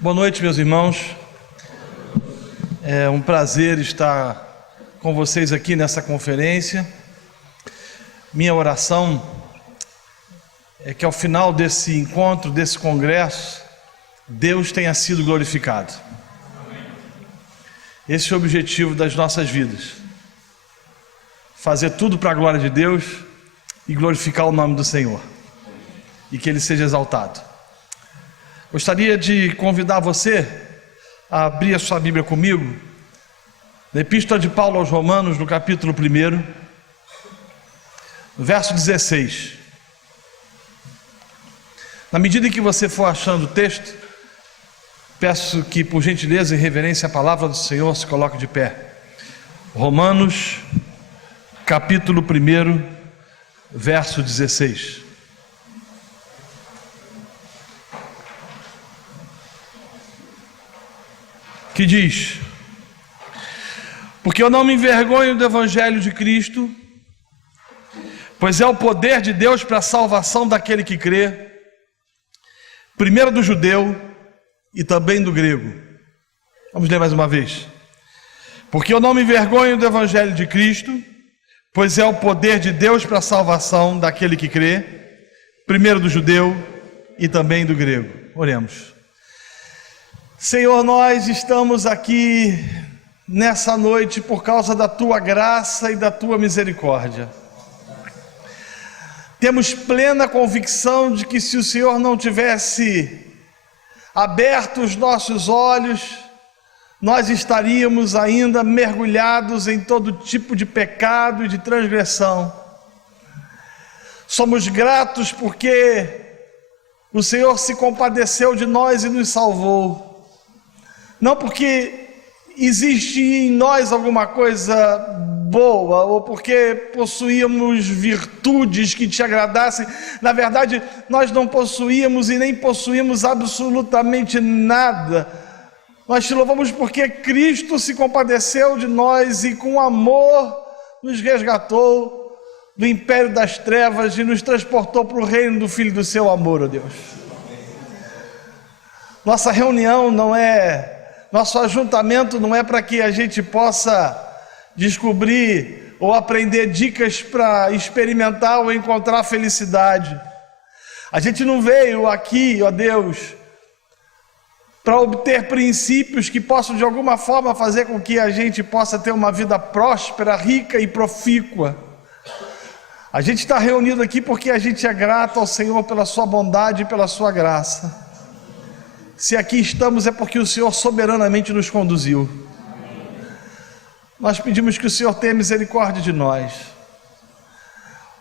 Boa noite, meus irmãos. É um prazer estar com vocês aqui nessa conferência. Minha oração é que ao final desse encontro, desse congresso, Deus tenha sido glorificado. Esse é o objetivo das nossas vidas. Fazer tudo para a glória de Deus e glorificar o nome do Senhor. E que Ele seja exaltado. Gostaria de convidar você a abrir a sua Bíblia comigo, na Epístola de Paulo aos Romanos, no capítulo 1, verso 16. Na medida em que você for achando o texto, peço que, por gentileza e reverência, a palavra do Senhor se coloque de pé. Romanos, capítulo 1, verso 16. Que diz: porque eu não me envergonho do Evangelho de Cristo, pois é o poder de Deus para a salvação daquele que crê, primeiro do judeu e também do grego. Vamos ler mais uma vez. Porque eu não me envergonho do Evangelho de Cristo, pois é o poder de Deus para a salvação daquele que crê, primeiro do judeu e também do grego. Oremos. Senhor, nós estamos aqui nessa noite por causa da Tua graça e da Tua misericórdia. Temos plena convicção de que se o Senhor não tivesse aberto os nossos olhos, nós estaríamos ainda mergulhados em todo tipo de pecado e de transgressão. Somos gratos porque o Senhor se compadeceu de nós e nos salvou. Não porque existe em nós alguma coisa boa, ou porque possuíamos virtudes que te agradassem. Na verdade, nós não possuíamos e nem possuímos absolutamente nada. Nós te louvamos porque Cristo se compadeceu de nós e com amor nos resgatou do império das trevas e nos transportou para o reino do Filho do seu amor, ó Deus. Nossa reunião não é... Nosso ajuntamento não é para que a gente possa descobrir ou aprender dicas para experimentar ou encontrar felicidade. A gente não veio aqui, ó Deus, para obter princípios que possam de alguma forma fazer com que a gente possa ter uma vida próspera, rica e profícua. A gente está reunido aqui porque a gente é grato ao Senhor pela sua bondade e pela sua graça. Se aqui estamos é porque o Senhor soberanamente nos conduziu. Nós pedimos que o Senhor tenha misericórdia de nós.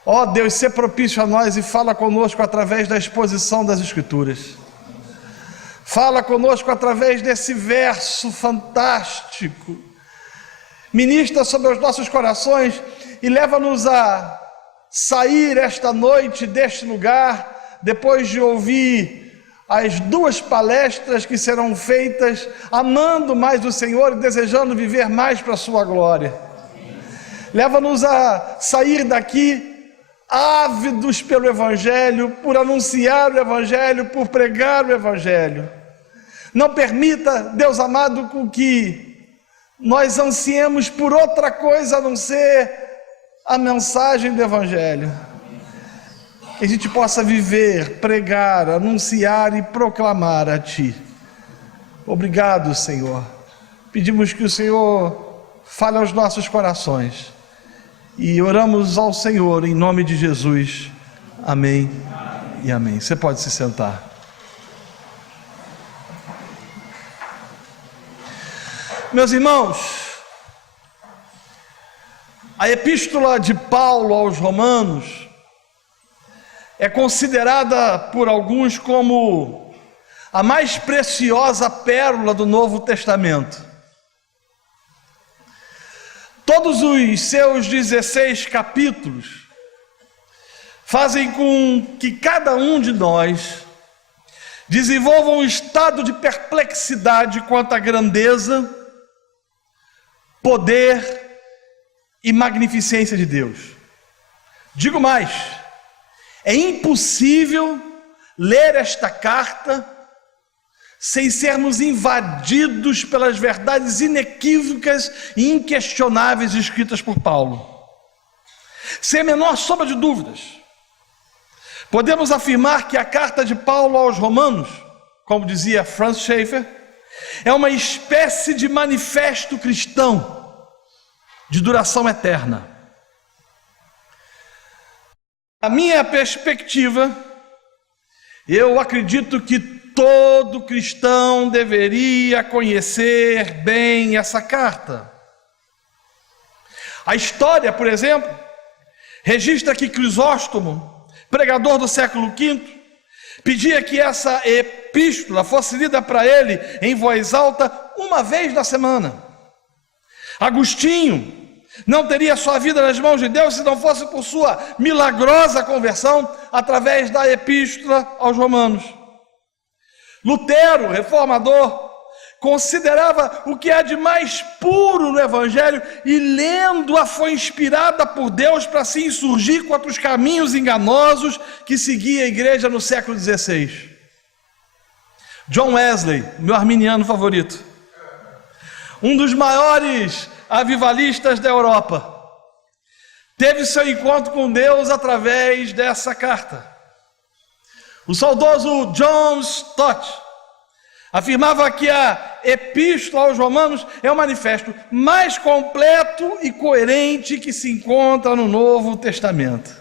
Ó Deus, seja propício a nós e fala conosco através da exposição das Escrituras. Fala conosco através desse verso fantástico. Ministra sobre os nossos corações e leva-nos a sair esta noite deste lugar, depois de ouvir as duas palestras que serão feitas, amando mais o Senhor e desejando viver mais para a sua glória. Leva-nos a sair daqui ávidos pelo Evangelho, por anunciar o Evangelho, por pregar o Evangelho. Não permita, Deus amado, com que nós ansiemos por outra coisa a não ser a mensagem do Evangelho. Que a gente possa viver, pregar, anunciar e proclamar a Ti. Obrigado, Senhor. Pedimos que o Senhor fale aos nossos corações. E oramos ao Senhor em nome de Jesus. Amém e amém. Você pode se sentar. Meus irmãos, a Epístola de Paulo aos Romanos é considerada por alguns como a mais preciosa pérola do Novo Testamento. Todos os seus 16 capítulos fazem com que cada um de nós desenvolva um estado de perplexidade quanto à grandeza, poder e magnificência de Deus. Digo mais, é impossível ler esta carta sem sermos invadidos pelas verdades inequívocas e inquestionáveis escritas por Paulo. Sem a menor sombra de dúvidas, podemos afirmar que a carta de Paulo aos Romanos, como dizia Franz Schaeffer, é uma espécie de manifesto cristão de duração eterna. A minha perspectiva, eu acredito que todo cristão deveria conhecer bem essa carta. A história, por exemplo, registra que Crisóstomo, pregador do século V, pedia que essa epístola fosse lida para ele em voz alta uma vez na semana. Agostinho não teria sua vida nas mãos de Deus se não fosse por sua milagrosa conversão através da epístola aos Romanos. Lutero, reformador, considerava o que há de mais puro no Evangelho e lendo-a foi inspirada por Deus para se insurgir contra os caminhos enganosos que seguia a igreja no século XVI. John Wesley, meu arminiano favorito, um dos maiores avivalistas da Europa, teve seu encontro com Deus através dessa carta. O saudoso John Stott afirmava que a epístola aos Romanos é o manifesto mais completo e coerente que se encontra no Novo Testamento.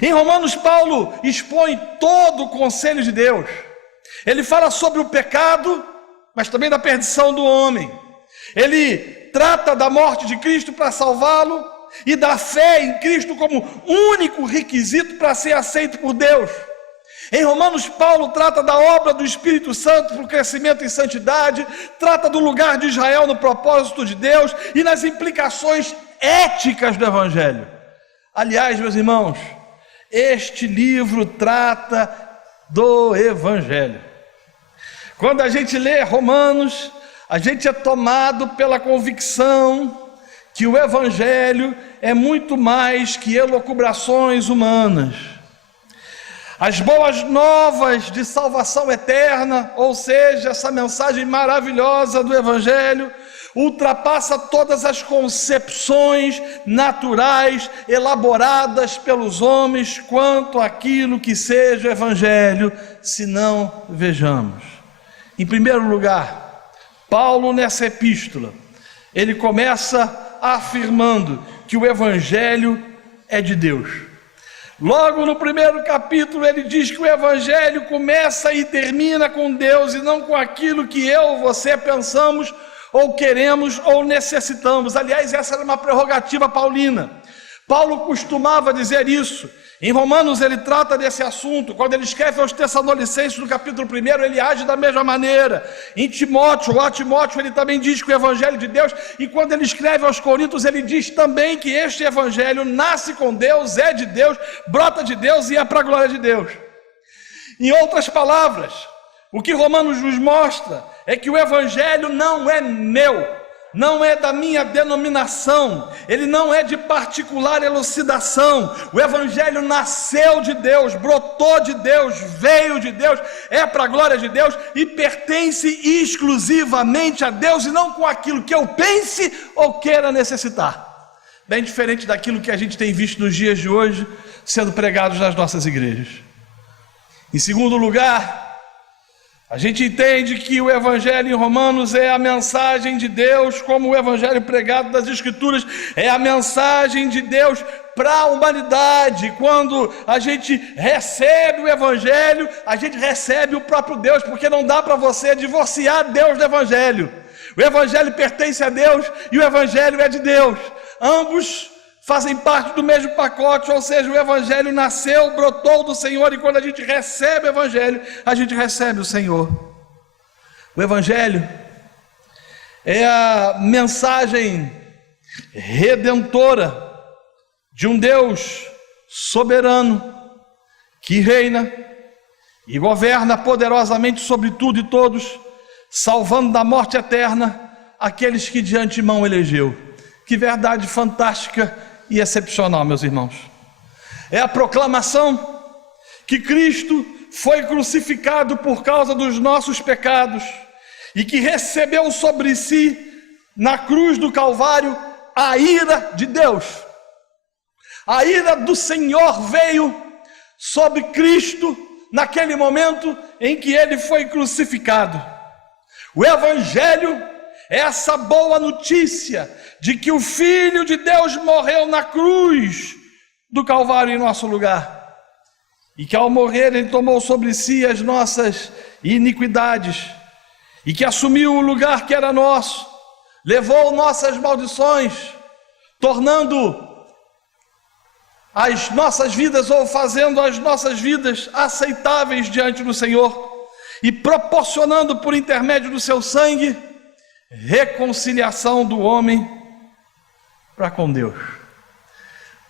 Em Romanos, Paulo expõe todo o conselho de Deus. Ele fala sobre o pecado, mas também da perdição do homem. Ele trata da morte de Cristo para salvá-lo e da fé em Cristo como único requisito para ser aceito por Deus. Em Romanos, Paulo trata da obra do Espírito Santo para o crescimento em santidade, trata do lugar de Israel no propósito de Deus e nas implicações éticas do Evangelho. Aliás, meus irmãos, este livro trata do Evangelho. Quando a gente lê Romanos, a gente é tomado pela convicção que o Evangelho é muito mais que elucubrações humanas. As boas novas de salvação eterna, ou seja, essa mensagem maravilhosa do Evangelho, ultrapassa todas as concepções naturais elaboradas pelos homens quanto àquilo que seja o Evangelho, se não vejamos. Em primeiro lugar, Paulo, nessa epístola, ele começa afirmando que o Evangelho é de Deus. Logo no primeiro capítulo, ele diz que o Evangelho começa e termina com Deus e não com aquilo que eu ou você pensamos, ou queremos, ou necessitamos. Aliás, essa era uma prerrogativa paulina. Paulo costumava dizer isso. Em Romanos ele trata desse assunto. Quando ele escreve aos Tessalonicenses no capítulo 1, ele age da mesma maneira. Em Timóteo, lá Timóteo, ele também diz que o Evangelho de Deus, e quando ele escreve aos Coríntios, ele diz também que este Evangelho nasce com Deus, é de Deus, brota de Deus e é para a glória de Deus. Em outras palavras, o que Romanos nos mostra é que o Evangelho não é meu, não é da minha denominação, ele não é de particular elucidação. O Evangelho nasceu de Deus, brotou de Deus, veio de Deus, é para a glória de Deus e pertence exclusivamente a Deus e não com aquilo que eu pense ou queira necessitar. Bem diferente daquilo que a gente tem visto nos dias de hoje sendo pregados nas nossas igrejas. Em segundo lugar, a gente entende que o Evangelho em Romanos é a mensagem de Deus, como o Evangelho pregado das Escrituras é a mensagem de Deus para a humanidade. Quando a gente recebe o Evangelho, a gente recebe o próprio Deus, porque não dá para você divorciar Deus do Evangelho. O Evangelho pertence a Deus e o Evangelho é de Deus. Ambos fazem parte do mesmo pacote, ou seja, o Evangelho nasceu, brotou do Senhor, e quando a gente recebe o Evangelho, a gente recebe o Senhor. O Evangelho é a mensagem redentora de um Deus soberano, que reina e governa poderosamente sobre tudo e todos, salvando da morte eterna aqueles que de antemão elegeu. Que verdade fantástica e excepcional, meus irmãos. É a proclamação que Cristo foi crucificado por causa dos nossos pecados e que recebeu sobre si, na cruz do Calvário, a ira de Deus. A ira do Senhor veio sobre Cristo naquele momento em que ele foi crucificado. O Evangelho é essa boa notícia de que o Filho de Deus morreu na cruz do Calvário em nosso lugar. E que ao morrer ele tomou sobre si as nossas iniquidades, e que assumiu o lugar que era nosso, levou nossas maldições, tornando as nossas vidas, ou fazendo as nossas vidas aceitáveis diante do Senhor, e proporcionando por intermédio do seu sangue, reconciliação do homem para com Deus.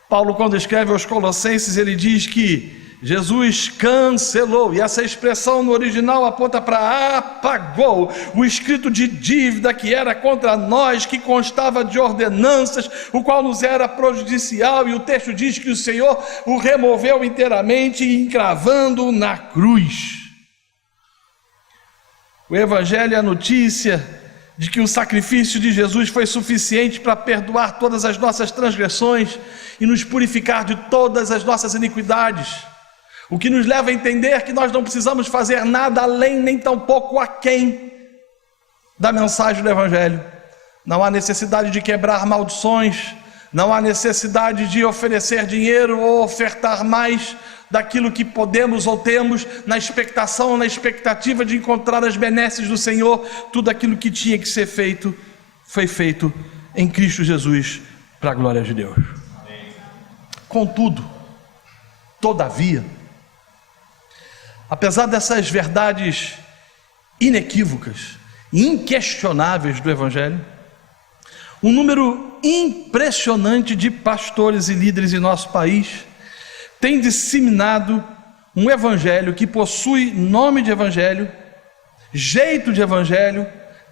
Paulo, quando escreve aos Colossenses, ele diz que Jesus cancelou, e essa expressão no original aponta para apagou, o escrito de dívida que era contra nós, que constava de ordenanças, o qual nos era prejudicial, e o texto diz que o Senhor o removeu inteiramente, encravando-o na cruz. O Evangelho é a notícia de que o sacrifício de Jesus foi suficiente para perdoar todas as nossas transgressões e nos purificar de todas as nossas iniquidades. O que nos leva a entender que nós não precisamos fazer nada além, nem tampouco aquém da mensagem do Evangelho. Não há necessidade de quebrar maldições, não há necessidade de oferecer dinheiro ou ofertar mais daquilo que podemos ou temos, na expectação, na expectativa de encontrar as benesses do Senhor. Tudo aquilo que tinha que ser feito, foi feito em Cristo Jesus, para a glória de Deus. Contudo, todavia, apesar dessas verdades inequívocas e inquestionáveis do Evangelho, um número impressionante de pastores e líderes em nosso país tem disseminado um Evangelho que possui nome de Evangelho, jeito de Evangelho,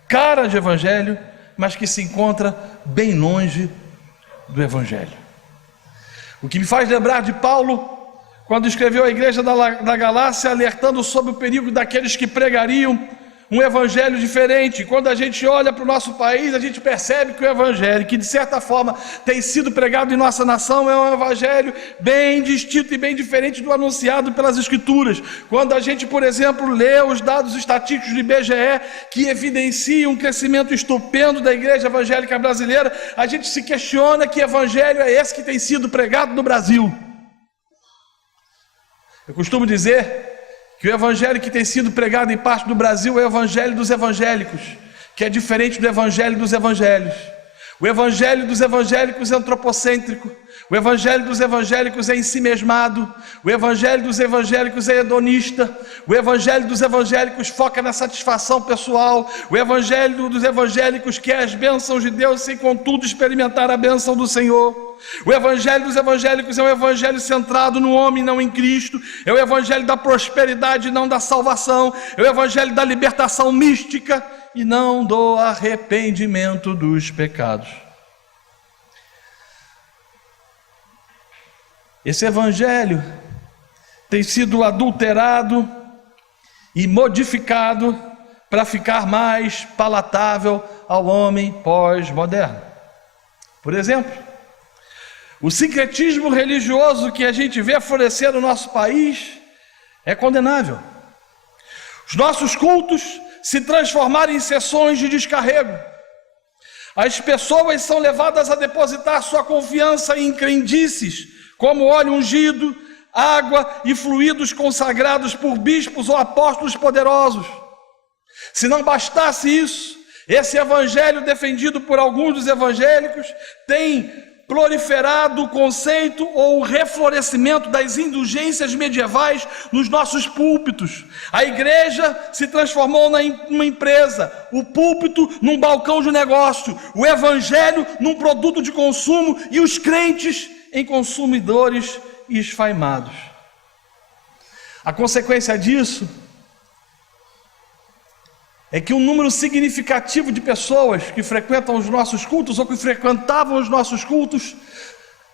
cara de Evangelho, mas que se encontra bem longe do Evangelho. O que me faz lembrar de Paulo, quando escreveu à igreja da Galácia, alertando sobre o perigo daqueles que pregariam um evangelho diferente. Quando a gente olha para o nosso país, a gente percebe que o evangelho, que de certa forma tem sido pregado em nossa nação, é um evangelho bem distinto e bem diferente do anunciado pelas Escrituras. Quando a gente, por exemplo, lê os dados estatísticos do IBGE, que evidenciam um crescimento estupendo da igreja evangélica brasileira, a gente se questiona que evangelho é esse que tem sido pregado no Brasil. Eu costumo dizer que o evangelho que tem sido pregado em parte do Brasil é o evangelho dos evangélicos, que é diferente do evangelho dos evangelhos. O evangelho dos evangélicos é antropocêntrico, o evangelho dos evangélicos é ensimesmado, o evangelho dos evangélicos é hedonista, o evangelho dos evangélicos foca na satisfação pessoal, o evangelho dos evangélicos quer as bênçãos de Deus sem contudo experimentar a bênção do Senhor. O evangelho dos evangélicos é um evangelho centrado no homem, não em Cristo. É o evangelho da prosperidade, não da salvação. É o evangelho da libertação mística e não do arrependimento dos pecados. Esse evangelho tem sido adulterado e modificado para ficar mais palatável ao homem pós-moderno. Por exemplo, o sincretismo religioso que a gente vê florescer no nosso país é condenável. Os nossos cultos se transformaram em sessões de descarrego. As pessoas são levadas a depositar sua confiança em crendices, como óleo ungido, água e fluidos consagrados por bispos ou apóstolos poderosos. Se não bastasse isso, esse evangelho defendido por alguns dos evangélicos tem proliferado o conceito ou o reflorescimento das indulgências medievais nos nossos púlpitos. A igreja se transformou numa empresa, o púlpito num balcão de negócio, o evangelho num produto de consumo e os crentes em consumidores esfaimados. A consequência disso é que um número significativo de pessoas que frequentam os nossos cultos ou que frequentavam os nossos cultos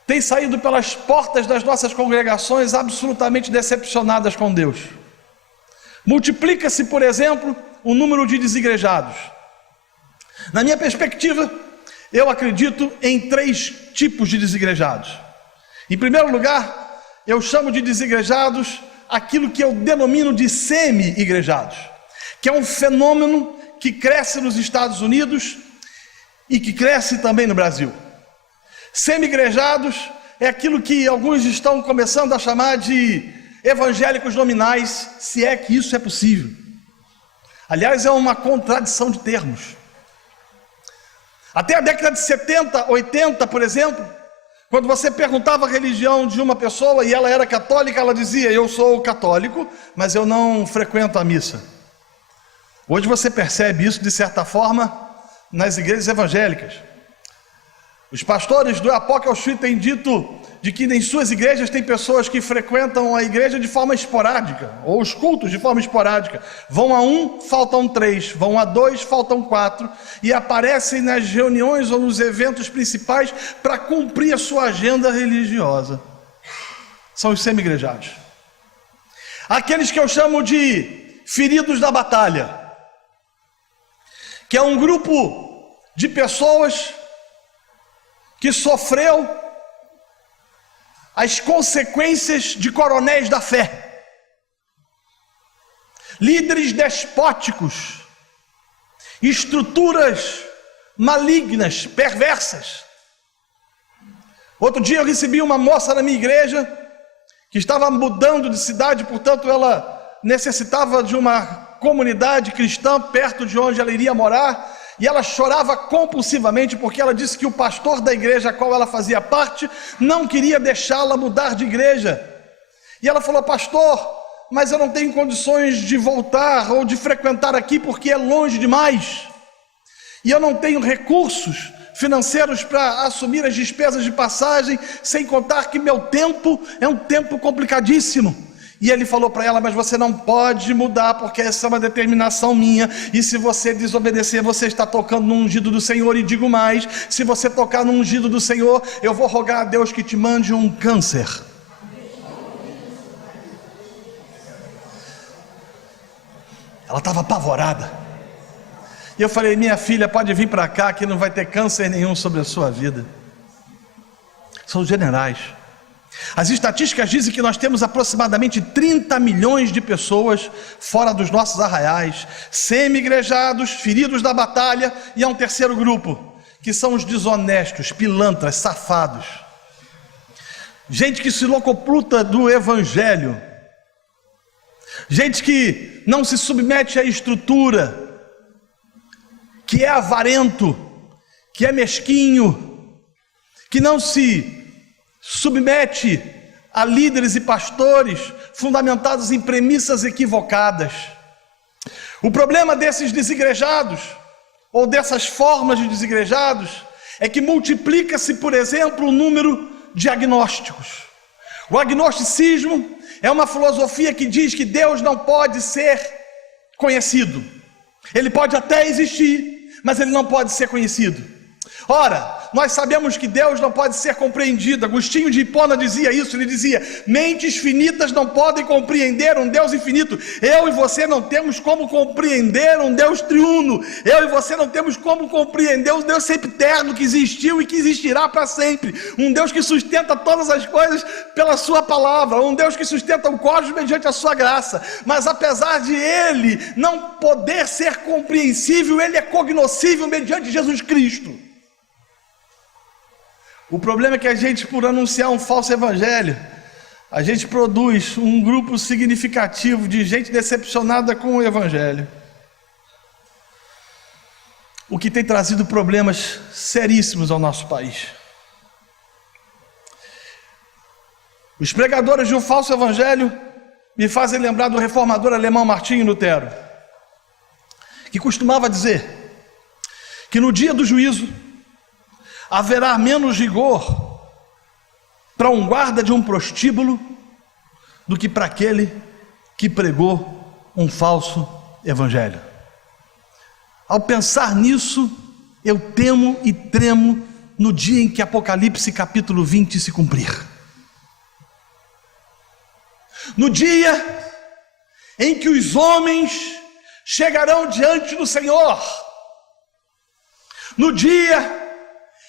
tem saído pelas portas das nossas congregações absolutamente decepcionadas com Deus. Multiplica-se, por exemplo, o número de desigrejados. Na minha perspectiva, eu acredito em 3 tipos de desigrejados. Em primeiro lugar, eu chamo de desigrejados aquilo que eu denomino de semi-igrejados, que é um fenômeno que cresce nos Estados Unidos e que cresce também no Brasil. Semi-igrejados é aquilo que alguns estão começando a chamar de evangélicos nominais, se é que isso é possível. Aliás, é uma contradição de termos. Até a década de 70, 80, por exemplo, quando você perguntava a religião de uma pessoa e ela era católica, ela dizia: eu sou católico, mas eu não frequento a missa. Hoje você percebe isso, de certa forma, nas igrejas evangélicas. Os pastores do Apócrifo têm dito de que em suas igrejas tem pessoas que frequentam a igreja de forma esporádica, ou os cultos de forma esporádica. Vão a 1, faltam 3, vão a 2, faltam 4, e aparecem nas reuniões ou nos eventos principais para cumprir a sua agenda religiosa. São os semi-igrejados. Aqueles que eu chamo de feridos da batalha, que é um grupo de pessoas que sofreu as consequências de coronéis da fé, líderes despóticos, estruturas malignas, perversas. Outro dia eu recebi uma moça na minha igreja que estava mudando de cidade, portanto ela necessitava de uma comunidade cristã perto de onde ela iria morar. E ela chorava compulsivamente porque ela disse que o pastor da igreja a qual ela fazia parte não queria deixá-la mudar de igreja. E ela falou: pastor, mas eu não tenho condições de voltar ou de frequentar aqui porque é longe demais. E eu não tenho recursos financeiros para assumir as despesas de passagem, sem contar que meu tempo é um tempo complicadíssimo. E ele falou para ela: mas você não pode mudar, porque essa é uma determinação minha, e se você desobedecer, você está tocando no ungido do Senhor. E digo mais, se você tocar no ungido do Senhor, eu vou rogar a Deus que te mande um câncer. Ela estava apavorada. E eu falei: minha filha, pode vir para cá que não vai ter câncer nenhum sobre a sua vida. São generais. As estatísticas dizem que nós temos aproximadamente 30 milhões de pessoas fora dos nossos arraiais, semi-igrejados, feridos da batalha, e há um terceiro grupo, que são os desonestos, pilantras, safados. Gente que se locupluta do evangelho, gente que não se submete à estrutura, que é avarento, que é mesquinho, que não se submete a líderes e pastores fundamentados em premissas equivocadas. O problema desses desigrejados, ou dessas formas de desigrejados, é que multiplica-se, por exemplo, o número de agnósticos. O agnosticismo é uma filosofia que diz que Deus não pode ser conhecido. Ele pode até existir, mas ele não pode ser conhecido. Ora, nós sabemos que Deus não pode ser compreendido. Agostinho de Hipona dizia isso, ele dizia: mentes finitas não podem compreender um Deus infinito. Eu e você não temos como compreender um Deus triuno. Eu e você não temos como compreender um Deus sempiterno, que existiu e que existirá para sempre. Um Deus que sustenta todas as coisas pela sua palavra. Um Deus que sustenta o cosmos mediante a sua graça. Mas apesar de Ele não poder ser compreensível, Ele é cognoscível mediante Jesus Cristo. O problema é que a gente, por anunciar um falso evangelho, a gente produz um grupo significativo de gente decepcionada com o evangelho, o que tem trazido problemas seríssimos ao nosso país. Os pregadores de um falso evangelho me fazem lembrar do reformador alemão Martinho Lutero, que costumava dizer que no dia do juízo haverá menos rigor para um guarda de um prostíbulo do que para aquele que pregou um falso evangelho. Ao pensar nisso, eu temo e tremo no dia em que Apocalipse capítulo 20 se cumprir. No dia em que os homens chegarão diante do Senhor, no dia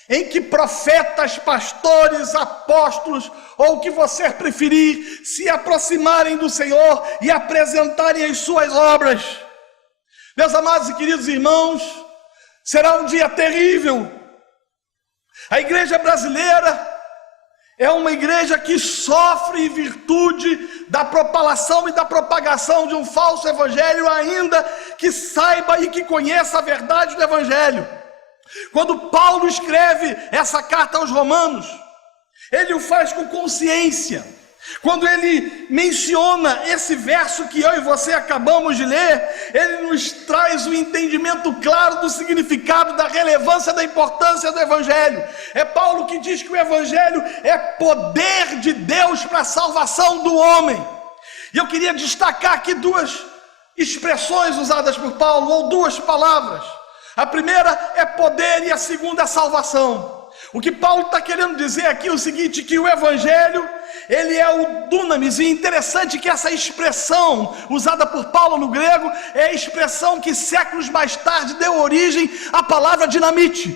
em que profetas, pastores, apóstolos, ou o que você preferir, se aproximarem do Senhor e apresentarem as suas obras. Meus amados e queridos irmãos, será um dia terrível. A igreja brasileira é uma igreja que sofre em virtude da propalação e da propagação de um falso evangelho, ainda que saiba e que conheça a verdade do evangelho. Quando Paulo escreve essa carta aos Romanos, ele o faz com consciência. Quando ele menciona esse verso que eu e você acabamos de ler, ele nos traz o entendimento claro do significado, da relevância, da importância do evangelho. É Paulo que diz que o evangelho é poder de Deus para a salvação do homem. E eu queria destacar aqui duas expressões usadas por Paulo, ou duas palavras. A primeira é poder e a segunda é salvação. O que Paulo está querendo dizer aqui é o seguinte, que o evangelho, ele é o dunamis, e é interessante que essa expressão usada por Paulo no grego é a expressão que séculos mais tarde deu origem à palavra dinamite.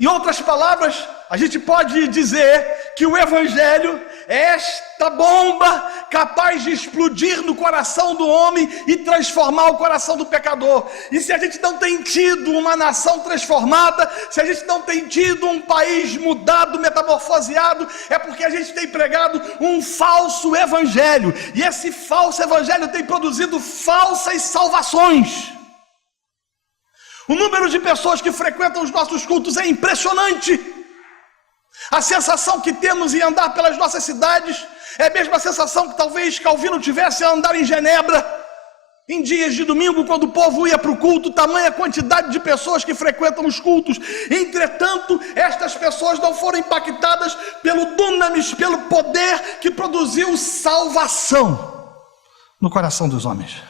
Em outras palavras, a gente pode dizer que o evangelho é esta bomba capaz de explodir no coração do homem e transformar o coração do pecador. E se a gente não tem tido uma nação transformada, se a gente não tem tido um país mudado, metamorfoseado, é porque a gente tem pregado um falso evangelho. E esse falso evangelho tem produzido falsas salvações. O número de pessoas que frequentam os nossos cultos é impressionante. A sensação que temos em andar pelas nossas cidades é a mesma sensação que talvez Calvino tivesse a andar em Genebra, em dias de domingo, quando o povo ia para o culto, tamanha quantidade de pessoas que frequentam os cultos. Entretanto, estas pessoas não foram impactadas pelo dunamis, pelo poder que produziu salvação no coração dos homens.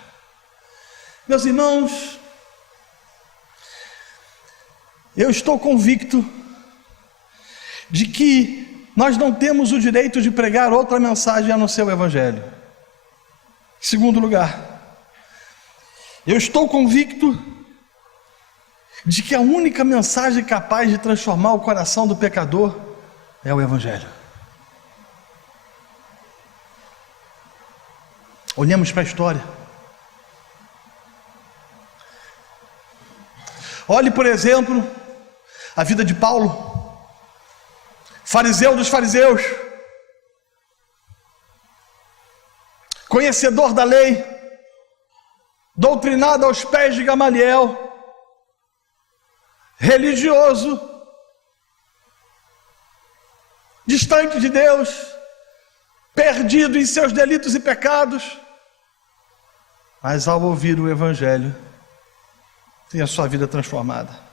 Meus irmãos, eu estou convicto de que nós não temos o direito de pregar outra mensagem a não ser o evangelho. Em segundo lugar, eu estou convicto de que a única mensagem capaz de transformar o coração do pecador é o evangelho. Olhemos para a história. Olhe, por exemplo, a vida de Paulo, fariseu dos fariseus, conhecedor da lei, doutrinado aos pés de Gamaliel, religioso, distante de Deus, perdido em seus delitos e pecados, mas ao ouvir o evangelho, tem a sua vida transformada.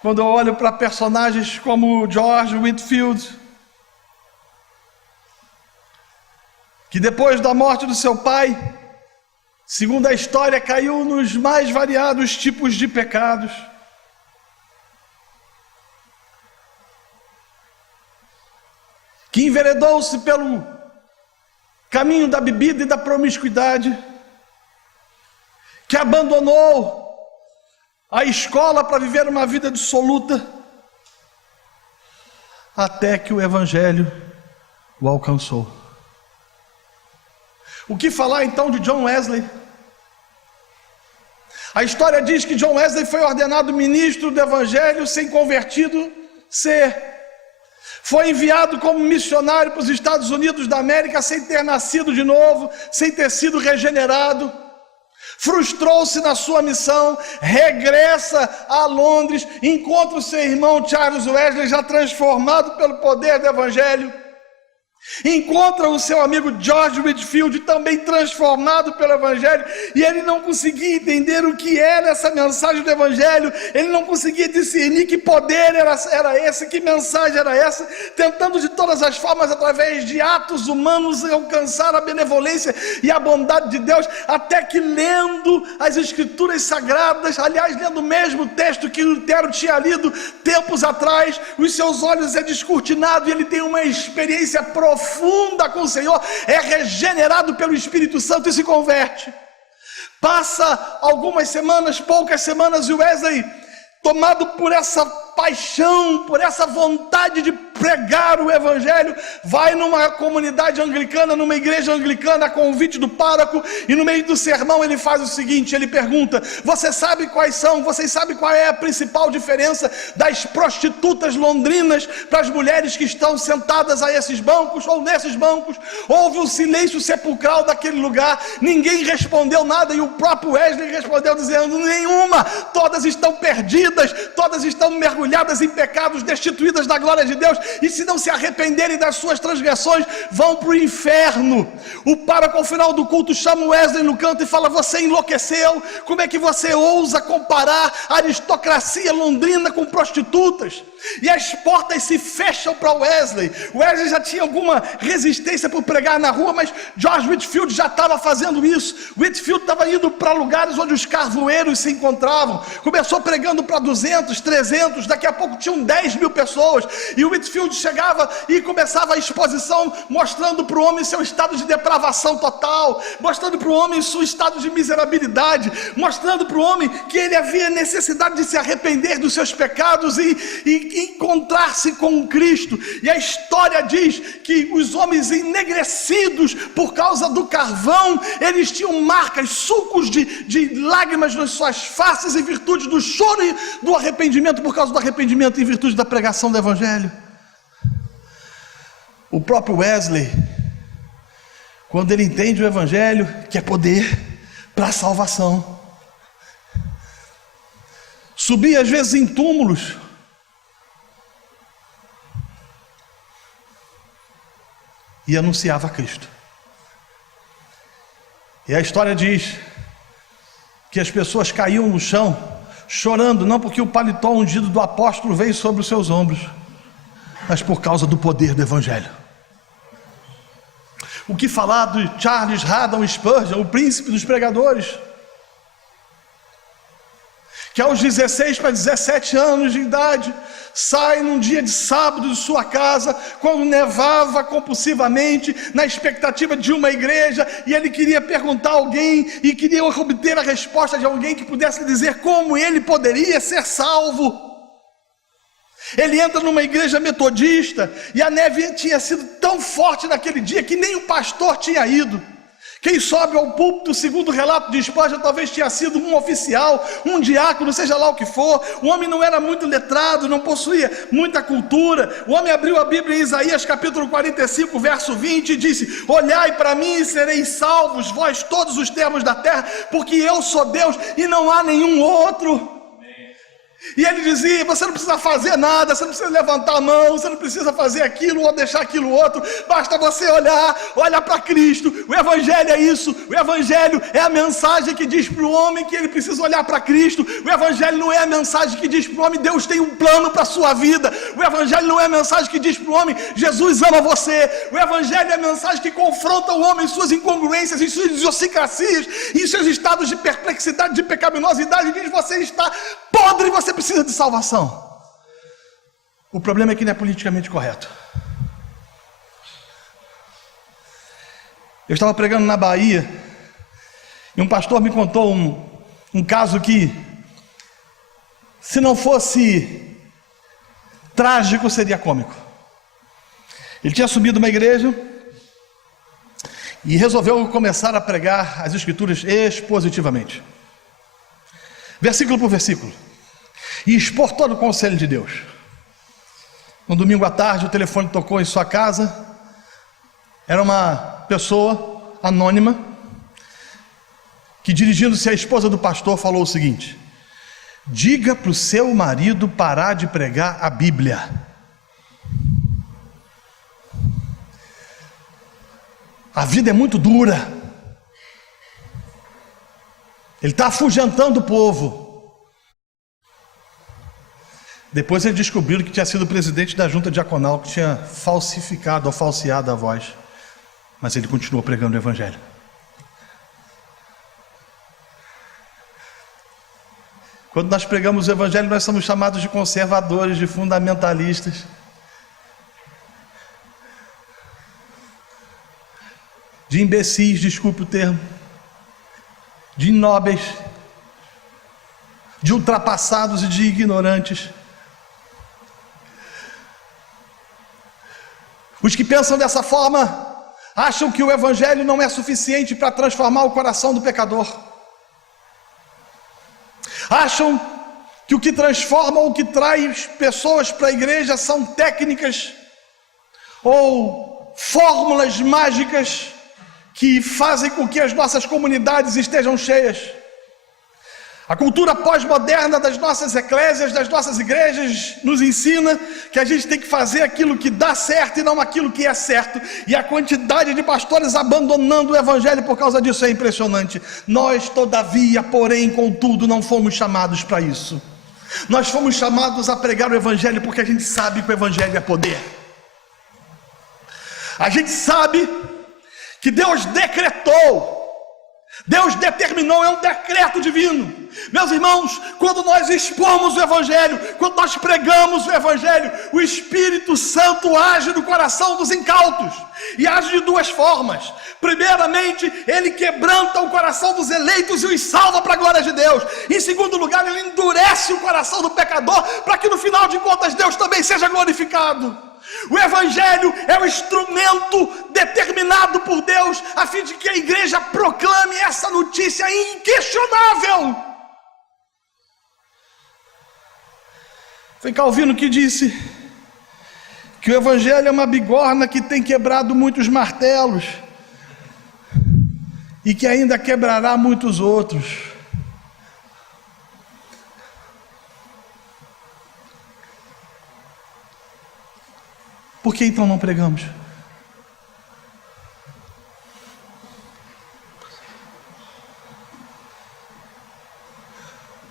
Quando eu olho para personagens como George Whitefield, que depois da morte do seu pai, segundo a história, caiu nos mais variados tipos de pecados, que enveredou-se pelo caminho da bebida e da promiscuidade, que abandonou a escola para viver uma vida dissoluta, até que o evangelho o alcançou. O que falar então de John Wesley? A história diz que John Wesley foi ordenado ministro do evangelho sem convertido ser. Foi enviado como missionário para os Estados Unidos da América sem ter nascido de novo, sem ter sido regenerado. Frustrou-se na sua missão, regressa a Londres, encontra o seu irmão Charles Wesley já transformado pelo poder do evangelho, encontra o seu amigo George Whitefield também transformado pelo evangelho, e ele não conseguia entender o que era essa mensagem do evangelho, ele não conseguia discernir que poder era esse, que mensagem era essa, tentando de todas as formas, através de atos humanos, alcançar a benevolência e a bondade de Deus, até que, lendo as escrituras sagradas, aliás, lendo o mesmo texto que Lutero tinha lido tempos atrás, os seus olhos é descortinado e ele tem uma experiência profunda aprofunda com o Senhor, é regenerado pelo Espírito Santo e se converte. Passa algumas semanas, poucas semanas, e Wesley, tomado por essa paixão, por essa vontade de pregar o Evangelho, vai numa comunidade anglicana, numa igreja anglicana, a convite do pároco, e no meio do sermão ele faz o seguinte, ele pergunta: vocês sabem qual é a principal diferença das prostitutas londrinas para as mulheres que estão sentadas a esses bancos, ou nesses bancos? Houve um silêncio sepulcral daquele lugar, ninguém respondeu nada, e o próprio Wesley respondeu dizendo: nenhuma, todas estão perdidas, todas estão mergulhadas em pecados, destituídas da glória de Deus, e se não se arrependerem das suas transgressões, vão para o inferno. O pároco ao final do culto chama o Wesley no canto e fala: você enlouqueceu? Como é que você ousa comparar a aristocracia londrina com prostitutas? E as portas se fecham para Wesley. Wesley já tinha alguma resistência por pregar na rua, mas George Whitefield já estava fazendo isso. Whitefield estava indo para lugares onde os carvoeiros se encontravam, começou pregando para 200, 300, daqui a pouco tinham 10 mil pessoas, e o Whitefield chegava e começava a exposição, mostrando para o homem seu estado de depravação total, mostrando para o homem seu estado de miserabilidade, mostrando para o homem que ele havia necessidade de se arrepender dos seus pecados e encontrar-se com Cristo. E a história diz que os homens enegrecidos por causa do carvão, eles tinham marcas, sulcos de lágrimas nas suas faces em virtude do choro e do arrependimento, por causa do arrependimento em virtude da pregação do Evangelho. O próprio Wesley, quando ele entende o Evangelho, que é poder para a salvação, subia às vezes em túmulos, e anunciava a Cristo. E a história diz que as pessoas caíam no chão chorando, não porque o paletó ungido do apóstolo veio sobre os seus ombros, mas por causa do poder do Evangelho. O que falar de Charles Haddon Spurgeon, o príncipe dos pregadores, que aos 16 para 17 anos de idade, sai num dia de sábado de sua casa, quando nevava compulsivamente, na expectativa de uma igreja, e ele queria perguntar a alguém, e queria obter a resposta de alguém que pudesse dizer como ele poderia ser salvo. Ele entra numa igreja metodista, e a neve tinha sido tão forte naquele dia, que nem o pastor tinha ido. Quem sobe ao púlpito, segundo o relato de Spurgeon, talvez tinha sido um oficial, um diácono, seja lá o que for. O homem não era muito letrado, não possuía muita cultura. O homem abriu a Bíblia em Isaías capítulo 45, verso 20, e disse: olhai para mim e sereis salvos, vós todos os termos da terra, porque eu sou Deus e não há nenhum outro. E ele dizia: você não precisa fazer nada, você não precisa levantar a mão, você não precisa fazer aquilo ou deixar aquilo outro, basta você olhar para Cristo. O Evangelho é isso, o Evangelho é a mensagem que diz para o homem que ele precisa olhar para Cristo. O Evangelho não é a mensagem que diz para o homem: Deus tem um plano para a sua vida. O Evangelho não é a mensagem que diz para o homem: Jesus ama você. O Evangelho é a mensagem que confronta o homem em suas incongruências, em suas idiosincrasias, em seus estados de perplexidade, de pecaminosidade, e diz: você está podre, você precisa de salvação. O problema é que não é politicamente correto. Eu estava pregando na Bahia e um pastor me contou um caso que, se não fosse trágico, seria cômico. Ele tinha subido uma igreja e resolveu começar a pregar as Escrituras expositivamente, versículo por versículo, e expor todo o conselho de Deus. No domingo à tarde, o telefone tocou em sua casa. Era uma pessoa anônima que, dirigindo-se à esposa do pastor, falou o seguinte: diga para o seu marido parar de pregar a Bíblia. A vida é muito dura. Ele está afugentando o povo. Depois eles descobriram que tinha sido o presidente da junta diaconal que tinha falsificado ou falseado a voz. Mas ele continuou pregando o Evangelho. Quando nós pregamos o Evangelho, nós somos chamados de conservadores, de fundamentalistas. de imbecis, desculpe o termo, de inóbeis, de ultrapassados e de ignorantes. Os que pensam dessa forma acham que o Evangelho não é suficiente para transformar o coração do pecador. Acham que o que transforma ou que traz pessoas para a igreja são técnicas ou fórmulas mágicas que fazem com que as nossas comunidades estejam cheias. A cultura pós-moderna das nossas eclésias, das nossas igrejas, nos ensina que a gente tem que fazer aquilo que dá certo e não aquilo que é certo. E a quantidade de pastores abandonando o Evangelho por causa disso é impressionante. Nós, todavia, porém, contudo, não fomos chamados para isso. Nós fomos chamados a pregar o Evangelho porque a gente sabe que o Evangelho é poder. A gente sabe que Deus decretou, Deus determinou, é um decreto divino. Meus irmãos, quando nós expomos o Evangelho, quando nós pregamos o Evangelho, o Espírito Santo age no coração dos incautos, e age de duas formas. Primeiramente, ele quebranta o coração dos eleitos e os salva para a glória de Deus. Em segundo lugar, ele endurece o coração do pecador, para que no final de contas Deus também seja glorificado. O Evangelho é o instrumento determinado por Deus a fim de que a igreja proclame essa notícia inquestionável. Foi Calvino que disse que o Evangelho é uma bigorna que tem quebrado muitos martelos e que ainda quebrará muitos outros. Por que então não pregamos?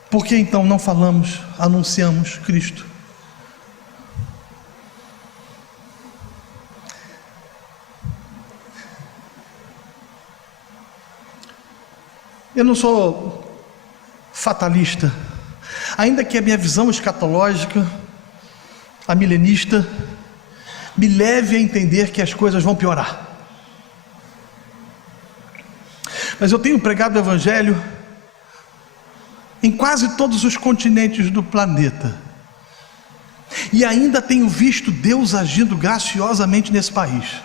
Por que então não falamos, anunciamos Cristo? Eu não sou fatalista, ainda que a minha visão escatológica, a milenista, me leve a entender que as coisas vão piorar. Mas eu tenho pregado o Evangelho em quase todos os continentes do planeta, e ainda tenho visto Deus agindo graciosamente nesse país.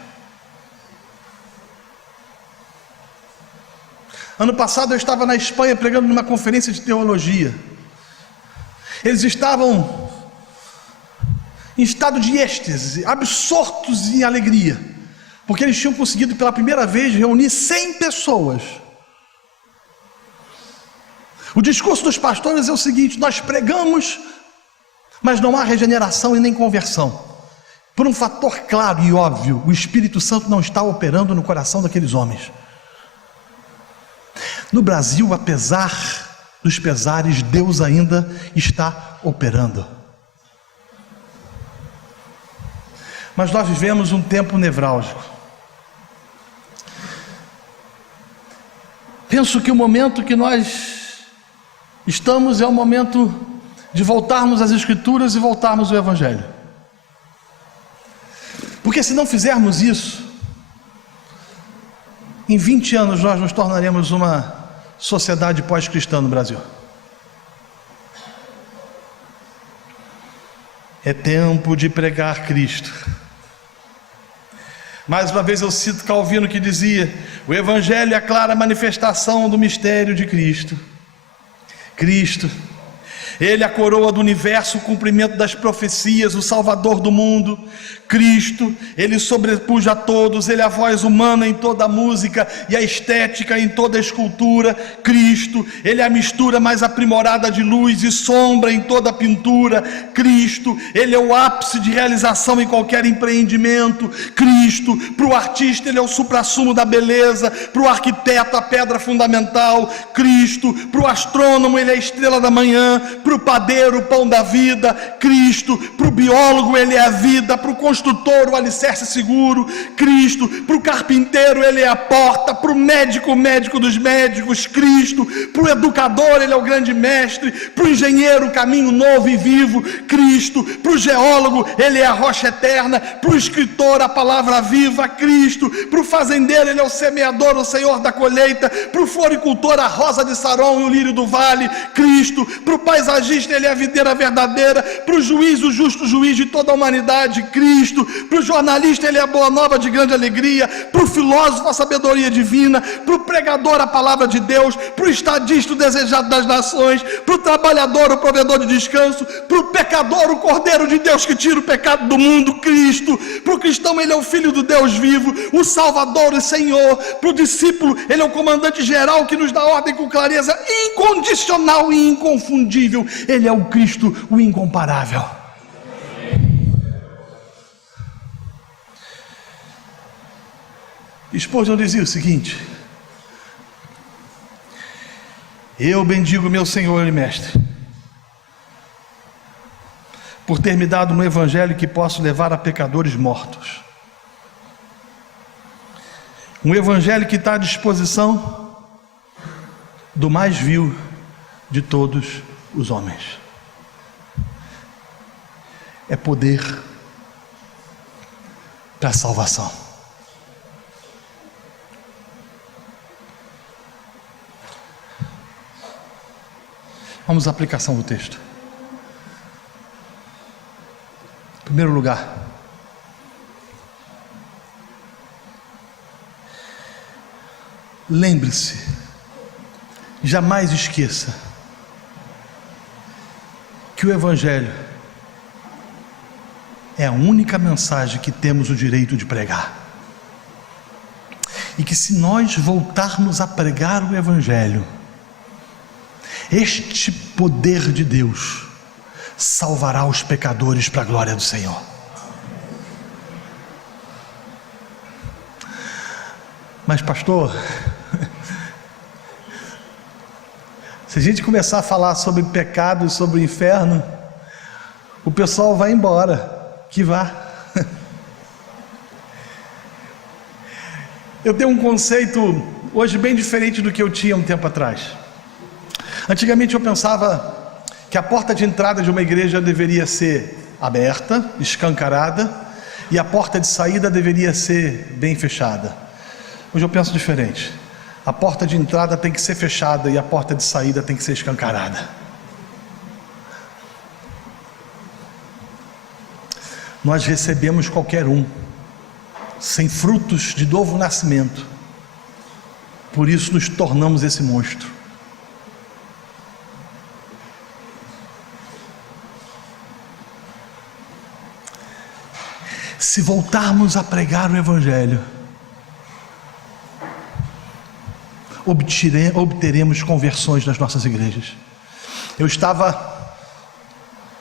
Ano passado eu estava na Espanha pregando numa conferência de teologia. Eles estavam em estado de êxtase, absortos em alegria, porque eles tinham conseguido pela primeira vez reunir 100 pessoas. O discurso dos pastores é o seguinte: nós pregamos, mas não há regeneração e nem conversão, por um fator claro e óbvio: o Espírito Santo não está operando no coração daqueles homens. No Brasil, apesar dos pesares, Deus ainda está operando. Mas nós vivemos um tempo nevrálgico. Penso que o momento que nós estamos é o momento de voltarmos às Escrituras e voltarmos ao Evangelho. Porque se não fizermos isso, em 20 anos nós nos tornaremos uma sociedade pós-cristã no Brasil. É tempo de pregar Cristo. Mais uma vez eu cito Calvino, que dizia: o Evangelho é a clara manifestação do mistério de Cristo. Cristo, Ele é a coroa do universo, o cumprimento das profecias, o Salvador do mundo. Cristo, Ele sobrepuja a todos, Ele é a voz humana em toda a música e a estética em toda a escultura. Cristo, Ele é a mistura mais aprimorada de luz e sombra em toda a pintura. Cristo, Ele é o ápice de realização em qualquer empreendimento. Cristo, para o artista Ele é o suprassumo da beleza, para o arquiteto a pedra fundamental. Cristo, para o astrônomo Ele é a estrela da manhã, para o padeiro, o pão da vida, Cristo, para o biólogo Ele é a vida, para o construtor o alicerce seguro, Cristo, para o carpinteiro Ele é a porta, para o médico, o médico dos médicos, Cristo, para o educador Ele é o grande mestre, para o engenheiro o caminho novo e vivo, Cristo, para o geólogo Ele é a rocha eterna, para o escritor a palavra viva, Cristo, para o fazendeiro Ele é o semeador, o Senhor da colheita, para o floricultor a rosa de Saron e o lírio do vale, Cristo, para o paisagista Ele é a videira verdadeira, para o juiz, o justo juiz de toda a humanidade, Cristo, para o jornalista Ele é a boa nova de grande alegria, para o filósofo a sabedoria divina, para o pregador a palavra de Deus, para o estadista o desejado das nações, para o trabalhador o provedor de descanso, para o pecador o cordeiro de Deus que tira o pecado do mundo, Cristo, para o cristão Ele é o filho do Deus vivo, o salvador e Senhor, para o discípulo Ele é o comandante geral que nos dá ordem com clareza incondicional e inconfundível, Ele é o Cristo, o incomparável. Spurgeon dizia o seguinte: eu bendigo meu Senhor e Mestre por ter me dado um evangelho que posso levar a pecadores mortos, um evangelho que está à disposição do mais vil de todos os homens. É poder para a salvação. Vamos à aplicação do texto. Em primeiro lugar, lembre-se, jamais esqueça que o Evangelho é a única mensagem que temos o direito de pregar, e que se nós voltarmos a pregar o Evangelho, este poder de Deus salvará os pecadores para a glória do Senhor. Mas pastor, se a gente começar a falar sobre pecado e sobre o inferno, o pessoal vai embora. Que vá. Eu tenho um conceito hoje bem diferente do que eu tinha um tempo atrás. Antigamente eu pensava que a porta de entrada de uma igreja deveria ser aberta, escancarada, e a porta de saída deveria ser bem fechada. Hoje eu penso diferente. A porta de entrada tem que ser fechada e a porta de saída tem que ser escancarada. Nós recebemos qualquer um, sem frutos de novo nascimento. Por isso nos tornamos esse monstro. Se voltarmos a pregar o Evangelho, obteremos conversões nas nossas igrejas. Eu estava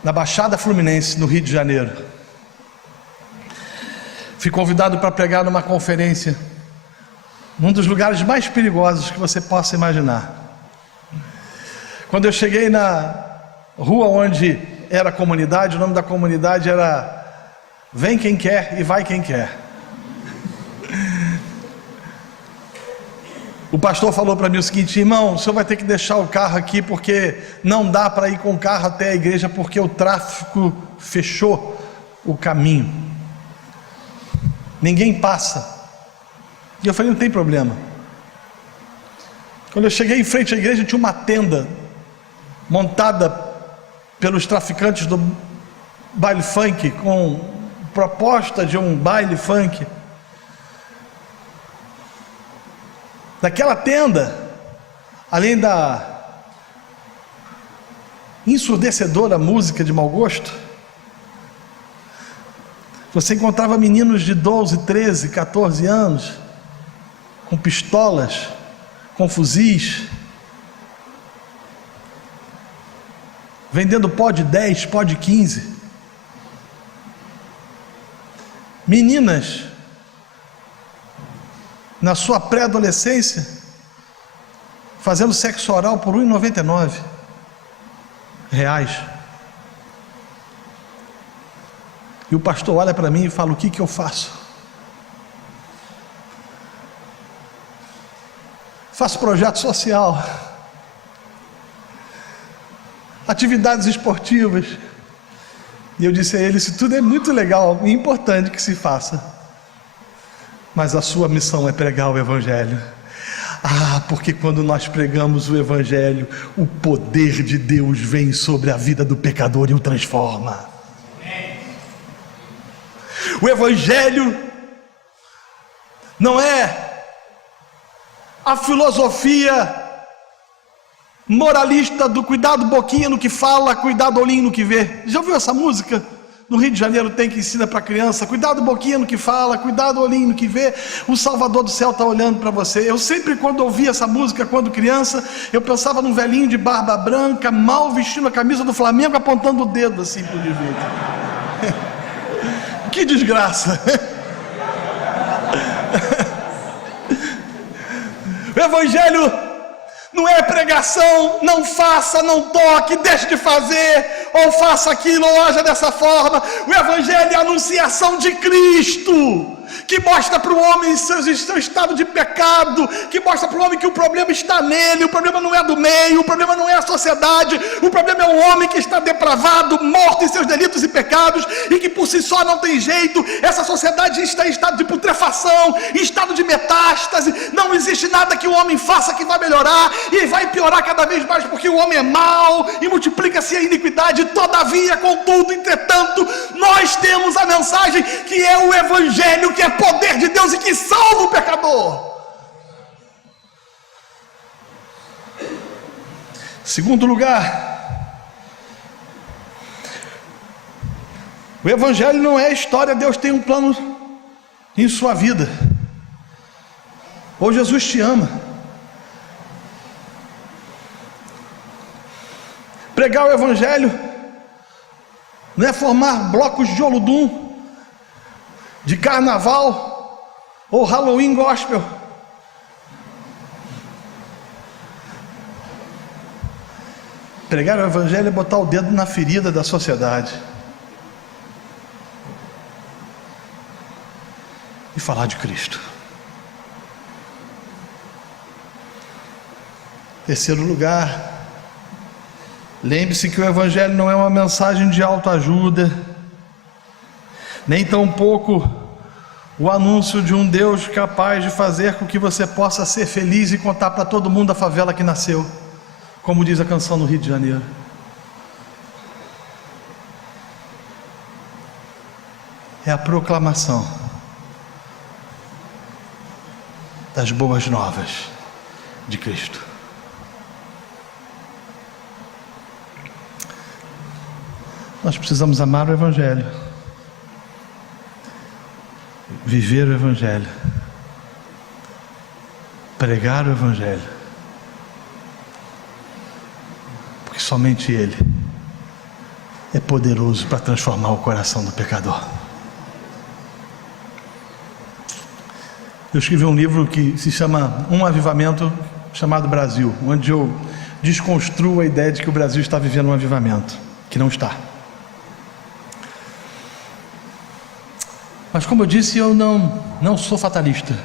na Baixada Fluminense, no Rio de Janeiro. Fui convidado para pregar numa conferência, num dos lugares mais perigosos que você possa imaginar. Quando eu cheguei na rua onde era a comunidade, o nome da comunidade era Vem Quem Quer e Vai Quem Quer. O pastor falou para mim o seguinte: irmão, o senhor vai ter que deixar o carro aqui, porque não dá para ir com o carro até a igreja, porque o tráfego fechou o caminho, ninguém passa. E eu falei: não tem problema. Quando eu cheguei em frente à igreja, tinha uma tenda montada pelos traficantes do baile funk, com proposta de um baile funk. Naquela tenda, além da ensurdecedora música de mau gosto, você encontrava meninos de 12, 13, 14 anos, com pistolas, com fuzis, vendendo pó de 10, pó de 15. Meninas, na sua pré-adolescência, fazendo sexo oral por R$1,99. reais. E o pastor olha para mim e fala: o que eu faço? Faço projeto social, atividades esportivas. E eu disse a ele: isso tudo é muito legal e importante que se faça, mas a sua missão é pregar o Evangelho. Porque quando nós pregamos o Evangelho, o poder de Deus vem sobre a vida do pecador e o transforma. O Evangelho não é a filosofia moralista do cuidado boquinha no que fala, cuidado olhinho no que vê. Já ouviu essa música? No Rio de Janeiro tem, que ensina para criança: cuidado boquinha no que fala, cuidado olhinho no que vê, o Salvador do céu está olhando para você. Eu sempre, quando ouvia essa música, quando criança, eu pensava num velhinho de barba branca, mal vestindo a camisa do Flamengo, apontando o dedo assim para o indivíduo. Que desgraça! O Evangelho não é pregação, não faça, não toque, deixe de fazer, ou faça aquilo, ou haja dessa forma. O Evangelho é a anunciação de Cristo, que mostra para o homem seu estado de pecado, que mostra para o homem que o problema está nele. O problema não é do meio, o problema não é a sociedade, o problema é o homem que está depravado, morto em seus delitos e pecados, e que por si só não tem jeito. Essa sociedade está em estado de putrefação, em estado de metástase. Não existe nada que o homem faça que vai melhorar, e vai piorar cada vez mais, porque o homem é mau e multiplica-se a iniquidade. Todavia, contudo, entretanto, nós temos a mensagem que é o Evangelho, que é poder de Deus e que salva o pecador. Segundo lugar, o Evangelho não é história. Deus tem um plano em sua vida. Ou Jesus te ama. Pregar o Evangelho não é formar blocos de Olodum, de carnaval ou Halloween gospel. Pregar o Evangelho é botar o dedo na ferida da sociedade e falar de Cristo. Terceiro lugar, lembre-se que o Evangelho não é uma mensagem de autoajuda, nem tampouco o anúncio de um Deus capaz de fazer com que você possa ser feliz e contar para todo mundo da favela que nasceu, como diz a canção no Rio de Janeiro. É a proclamação das boas novas de Cristo. Nós precisamos amar o Evangelho, viver o Evangelho, pregar o Evangelho, porque somente Ele é poderoso para transformar o coração do pecador. Eu escrevi um livro que se chama Um Avivamento chamado Brasil, onde eu desconstruo a ideia de que o Brasil está vivendo um avivamento, que não está. Mas como eu disse, eu não sou fatalista.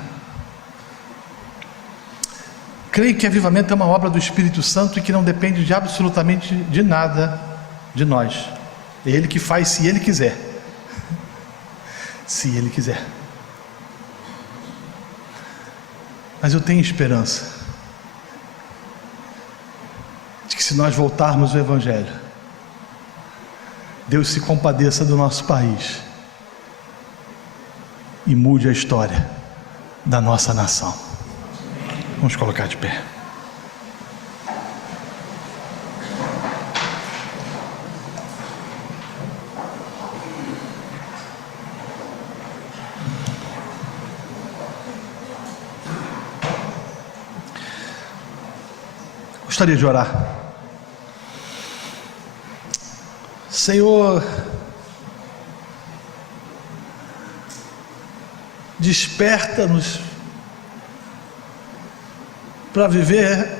Creio que avivamento é uma obra do Espírito Santo e que não depende de absolutamente de nada de nós. É Ele que faz se Ele quiser. Se Ele quiser. Mas eu tenho esperança de que se nós voltarmos ao Evangelho, Deus se compadeça do nosso país e mude a história da nossa nação. Vamos colocar de pé. Gostaria de orar. Senhor, desperta-nos para viver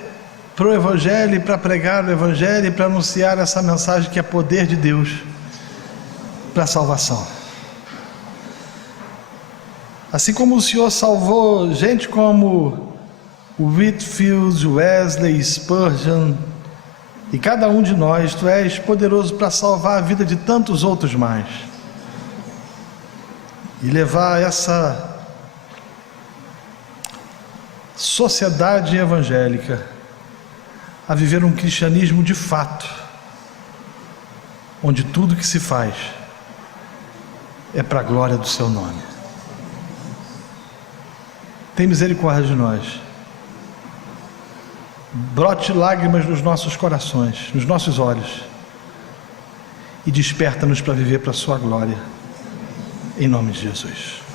para o Evangelho, para pregar o Evangelho e para anunciar essa mensagem que é poder de Deus para a salvação. Assim como o Senhor salvou gente como o Whitefield, Wesley, Spurgeon e cada um de nós, Tu és poderoso para salvar a vida de tantos outros mais e levar essa sociedade evangélica a viver um cristianismo de fato, onde tudo que se faz é para a glória do Seu nome. Tem misericórdia de nós. Brote lágrimas nos nossos corações, nos nossos olhos, e desperta-nos para viver para a Sua glória, em nome de Jesus.